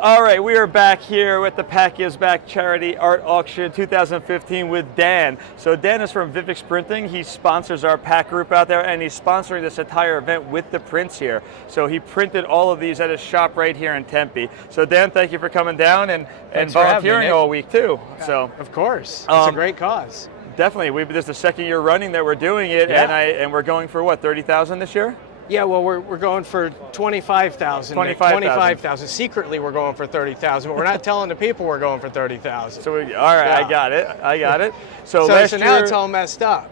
All right, we are back here with the Pack Gives Back Charity Art Auction 2015 with Dan. So Dan is from Vivix Printing. He sponsors our Pack group out there, and he's sponsoring this entire event with the prints here. So he printed all of these at his shop right here in Tempe. So Dan, thank you for coming down and volunteering all week too. So of course, it's a great cause. Definitely, this is the second year running that we're doing it, and we're going for what, 30,000 this year? Yeah, well, we're going for 25,000. 25,000. Secretly, we're going for 30,000, but we're not telling the people we're going for 30,000. So all right, yeah. I got it. So now year, it's all messed up.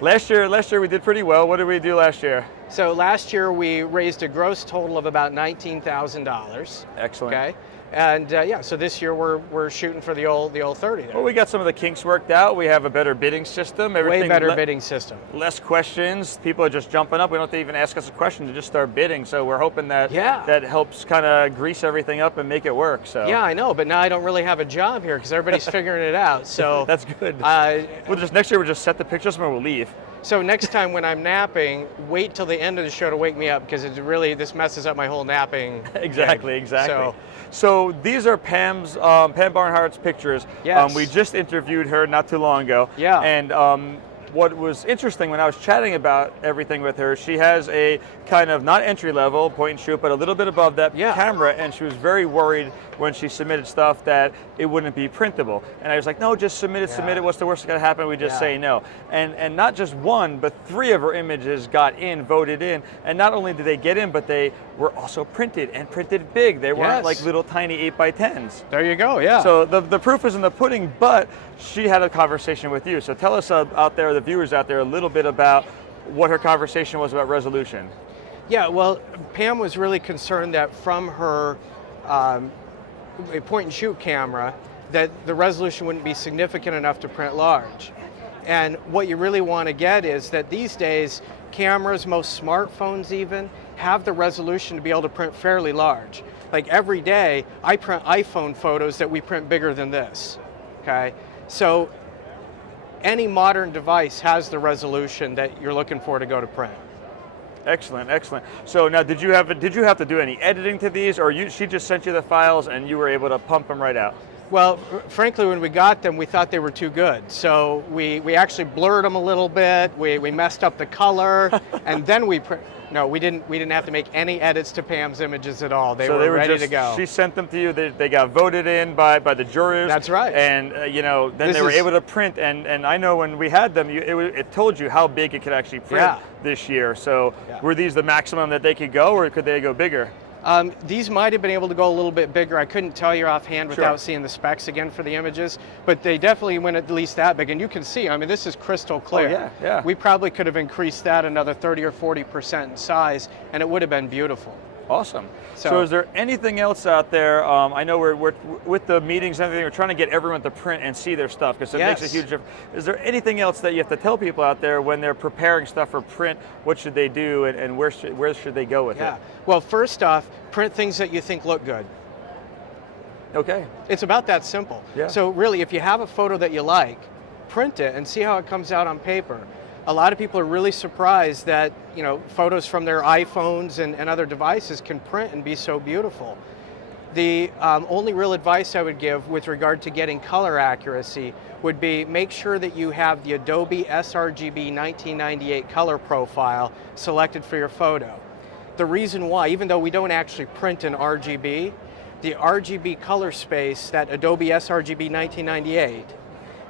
last year we did pretty well. What did we do last year? So last year we raised a gross total of about $19,000. Excellent. Okay. And yeah, so this year we're shooting for the old 30 there. Well, we got some of the kinks worked out. We have a better bidding system. Way better bidding system. Less questions. People are just jumping up. We don't have to even ask us a question to just start bidding. So we're hoping that that helps kind of grease everything up and make it work. So yeah, I know, but now I don't really have a job here because everybody's figuring it out. So that's good. Next year we'll just set the pictures and we'll leave. So next time when I'm napping, wait till the end of the show to wake me up because this messes up my whole napping. Exactly. So these are Pam Barnhart's pictures. Yes. We just interviewed her not too long ago. Yeah. And what was interesting when I was chatting about everything with her, she has a kind of not entry level point and shoot, but a little bit above that camera, and she was very worried when she submitted stuff that it wouldn't be printable. And I was like, no, just submit it. What's the worst that's gonna happen? We just say no. And not just one, but 3 of her images got voted in. And not only did they get in, but they were also printed and printed big. They weren't like little tiny 8x10s. There you go, yeah. So the proof is in the pudding, but she had a conversation with you. So tell us out there, the viewers out there, a little bit about what her conversation was about resolution. Yeah, well, Pam was really concerned that from her point and shoot camera that the resolution wouldn't be significant enough to print large. And what you really want to get is that these days cameras, most smartphones even, have the resolution to be able to print fairly large. Like every day I print iPhone photos that we print bigger than this. Okay, so any modern device has the resolution that you're looking for to go to print. Excellent. So now, did you have to do any editing to these, or she just sent you the files and you were able to pump them right out? Well, frankly, when we got them, we thought they were too good. So we actually blurred them a little bit. We messed up the color, and then we didn't have to make any edits to Pam's images at all. They were ready to go. She sent them to you. They got voted in by the jurors. That's right. And then they were able to print. And I know when we had them, it told you how big it could actually print this year. So were these the maximum that they could go, or could they go bigger? These might have been able to go a little bit bigger. I couldn't tell you offhand without seeing the specs again for the images, but they definitely went at least that big. And you can see, I mean, this is crystal clear. Oh, yeah. We probably could have increased that another 30 or 40% in size, and it would have been beautiful. Awesome. So is there anything else out there? I know we're with the meetings and everything, we're trying to get everyone to print and see their stuff because it makes a huge difference. Is there anything else that you have to tell people out there when they're preparing stuff for print? What should they do, and where should they go with it? Well, first off, print things that you think look good. Okay. It's about that simple. Yeah. So really, if you have a photo that you like, print it and see how it comes out on paper. A lot of people are really surprised that photos from their iPhones and other devices can print and be so beautiful. The only real advice I would give with regard to getting color accuracy would be make sure that you have the Adobe sRGB 1998 color profile selected for your photo. The reason why, even though we don't actually print in RGB, the RGB color space, that Adobe sRGB 1998,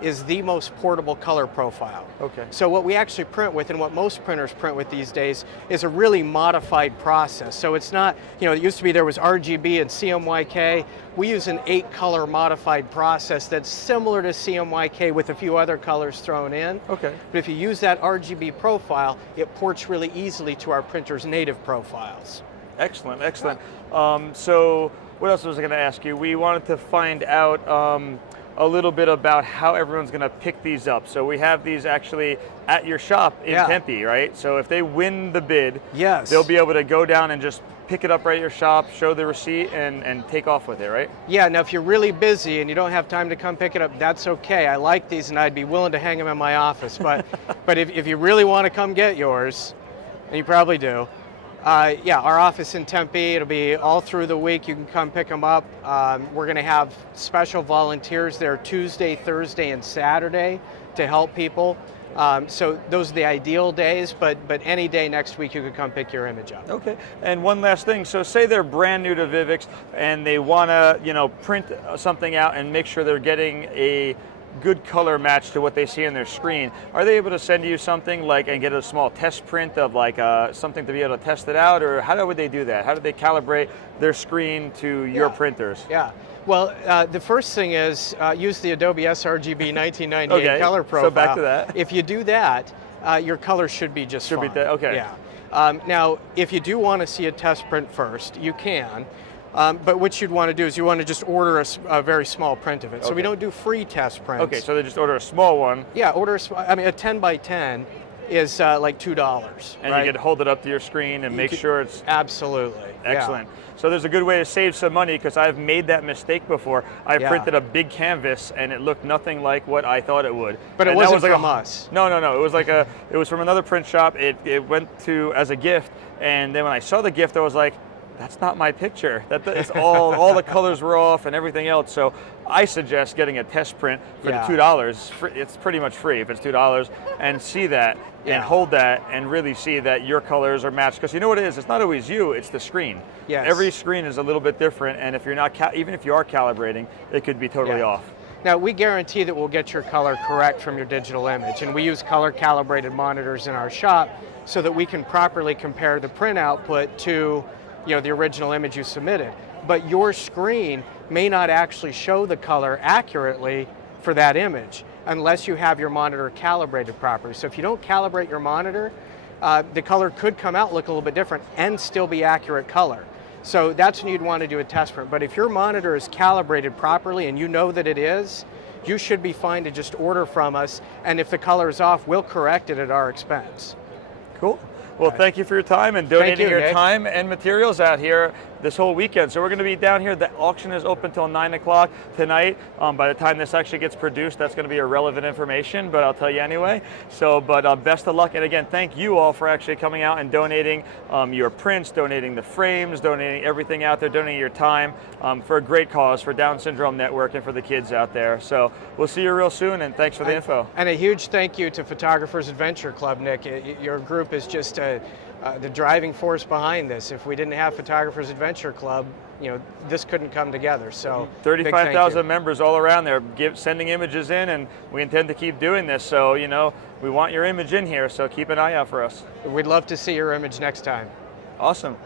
is the most portable color profile. Okay. So what we actually print with, and what most printers print with these days, is a really modified process. So it's not, it used to be there was RGB and CMYK. We use an 8-color modified process that's similar to CMYK with a few other colors thrown in. Okay. But if you use that RGB profile, it ports really easily to our printer's native profiles. Excellent. So what else was I going to ask you? We wanted to find out a little bit about how everyone's going to pick these up. So we have these actually at your shop in Tempe, right? So if they win the bid, they'll be able to go down and just pick it up right at your shop, show the receipt, and take off with it, right? Yeah, now if you're really busy and you don't have time to come pick it up, that's okay. I like these and I'd be willing to hang them in my office. But if you really want to come get yours, and you probably do, Yeah, our office in Tempe. It'll be all through the week. You can come pick them up. We're going to have special volunteers there Tuesday, Thursday, and Saturday to help people. So those are the ideal days, but any day next week you could come pick your image up. Okay. And one last thing. So say they're brand new to Vivix and they want to, print something out and make sure they're getting a good color match to what they see on their screen. Are they able to send you something like and get a small test print of like something to be able to test it out, or how would they do that? How do they calibrate their screen to your printers? Yeah. Well, the first thing is use the Adobe sRGB 1998 color profile. So back to that. If you do that, your color should be just fine. Okay. Yeah. Now, if you do want to see a test print first, you can. But what you'd want to do is you want to just order a very small print of it. So we don't do free test prints. Okay, so they just order a small one. Yeah, order a small. I mean, a 10 by 10 is like $2. And you can hold it up to your screen and make sure it's... Absolutely. Excellent. Yeah. So there's a good way to save some money, because I've made that mistake before. I printed a big canvas and it looked nothing like what I thought it would. But it wasn't from us. No. It was like it was from another print shop. It went to as a gift, and then when I saw the gift, I was like, that's not my picture. It's all the colors were off and everything else. So I suggest getting a test print for the $2. It's pretty much free if it's $2, and see that and hold that and really see that your colors are matched. Because you know what it is? It's not always you. It's the screen. Yes. Every screen is a little bit different, and if you're not, even if you are calibrating, it could be totally off. Now, we guarantee that we'll get your color correct from your digital image, and we use color calibrated monitors in our shop so that we can properly compare the print output to the original image you submitted. But your screen may not actually show the color accurately for that image unless you have your monitor calibrated properly. So if you don't calibrate your monitor, the color could come out look a little bit different and still be accurate color. So that's when you'd want to do a test print. But if your monitor is calibrated properly and you know that it is, you should be fine to just order from us, and if the color is off, we'll correct it at our expense. Cool. Well, thank you for your time and donating your time and materials out here this whole weekend. So we're going to be down here. The auction is open till 9 o'clock tonight. By the time this actually gets produced, that's going to be irrelevant information, but I'll tell you anyway. So, but best of luck. And again, thank you all for actually coming out and donating your prints, donating the frames, donating everything out there, donating your time for a great cause, for Down Syndrome Network and for the kids out there. So we'll see you real soon, and thanks for the info. And a huge thank you to Photographers Adventure Club, Nick. Your group is just the driving force behind this. If we didn't have Photographers Adventure Club, this couldn't come together. So 35,000 members all around there sending images in, and we intend to keep doing this. So we want your image in here, so keep an eye out for us. We'd love to see your image next time. Awesome.